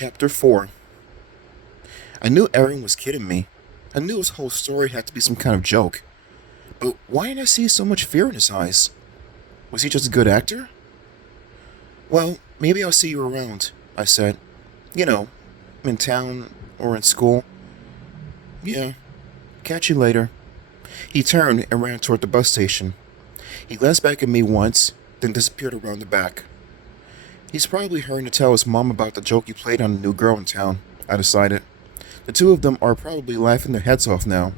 Chapter 4. I knew Aaron was kidding me. I knew his whole story had to be some kind of joke. But why didn't I see so much fear in his eyes? Was he just a good actor? Well, maybe I'll see you around, I said. You know, in town or in school. Yeah, catch you later. He turned and ran toward the bus station. He glanced back at me once, then disappeared around the back. He's probably hurrying to tell his mom about the joke he played on a new girl in town, I decided. The two of them are probably laughing their heads off now.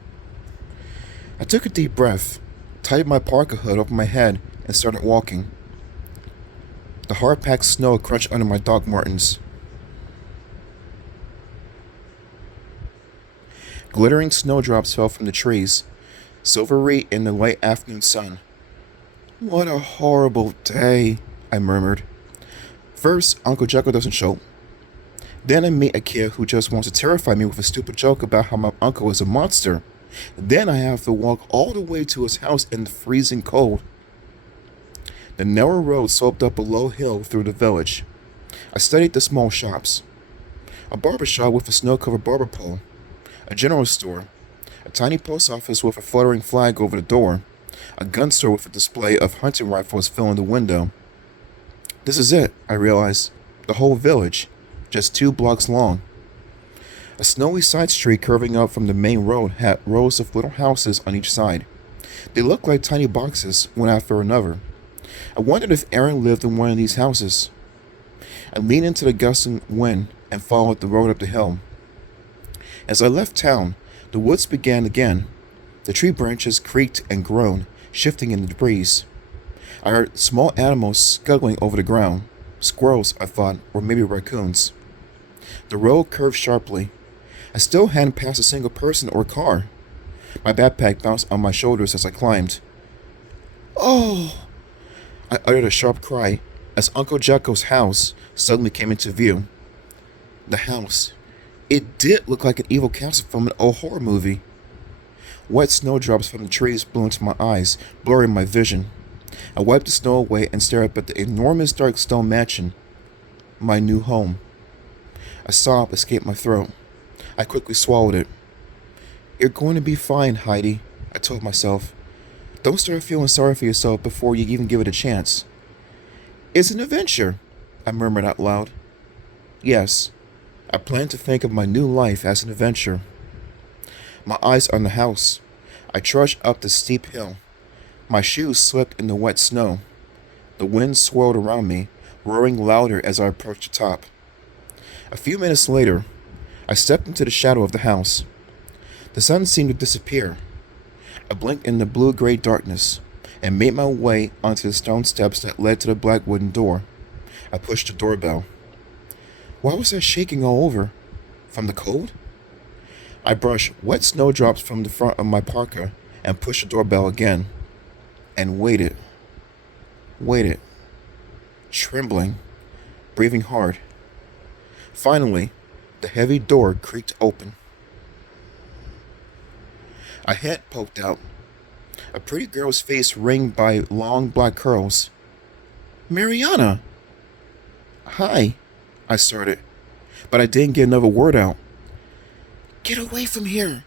I took a deep breath, tied my parka hood over my head, and started walking. The hard-packed snow crunched under my Doc Martens. Glittering snowdrops fell from the trees, silvery in the late afternoon sun. What a horrible day, I murmured. First, Uncle Jekyll doesn't show. Then I meet a kid who just wants to terrify me with a stupid joke about how my uncle is a monster. Then I have to walk all the way to his house in the freezing cold. The narrow road sloped up a low hill through the village. I studied the small shops. A barber shop with a snow-covered barber pole. A general store. A tiny post office with a fluttering flag over the door. A gun store with a display of hunting rifles filling the window. This is it, I realized. The whole village. Just 2 blocks long. A snowy side street curving up from the main road had rows of little houses on each side. They looked like tiny boxes, one after another. I wondered if Aaron lived in one of these houses. I leaned into the gusting wind and followed the road up the hill. As I left town, the woods began again. The tree branches creaked and groaned, shifting in the breeze. I heard small animals scuttling over the ground. Squirrels, I thought, or maybe raccoons. The road curved sharply. I still hadn't passed a single person or car. My backpack bounced on my shoulders as I climbed. Oh! I uttered a sharp cry as Uncle Jekyll's house suddenly came into view. The house. It did look like an evil castle from an old horror movie. Wet snowdrops from the trees blew into my eyes, blurring my vision. I wiped the snow away and stared up at the enormous dark stone mansion. My new home. A sob escaped my throat. I quickly swallowed it. You're going to be fine, Heidi, I told myself. Don't start feeling sorry for yourself before you even give it a chance. It's an adventure, I murmured out loud. Yes, I plan to think of my new life as an adventure. My eyes on the house. I trudged up the steep hill. My shoes slipped in the wet snow. The wind swirled around me, roaring louder as I approached the top. A few minutes later, I stepped into the shadow of the house. The sun seemed to disappear. I blinked in the blue-gray darkness and made my way onto the stone steps that led to the black wooden door. I pushed the doorbell. Why was I shaking all over? From the cold? I brushed wet snowdrops from the front of my parka and pushed the doorbell again. And waited, trembling, breathing hard. Finally, the heavy door creaked open. A head poked out, a pretty girl's face ringed by long black curls. Mariana! Hi, I started, but I didn't get another word out. Get away from here,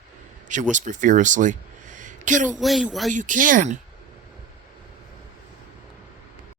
she whispered furiously. Get away while you can!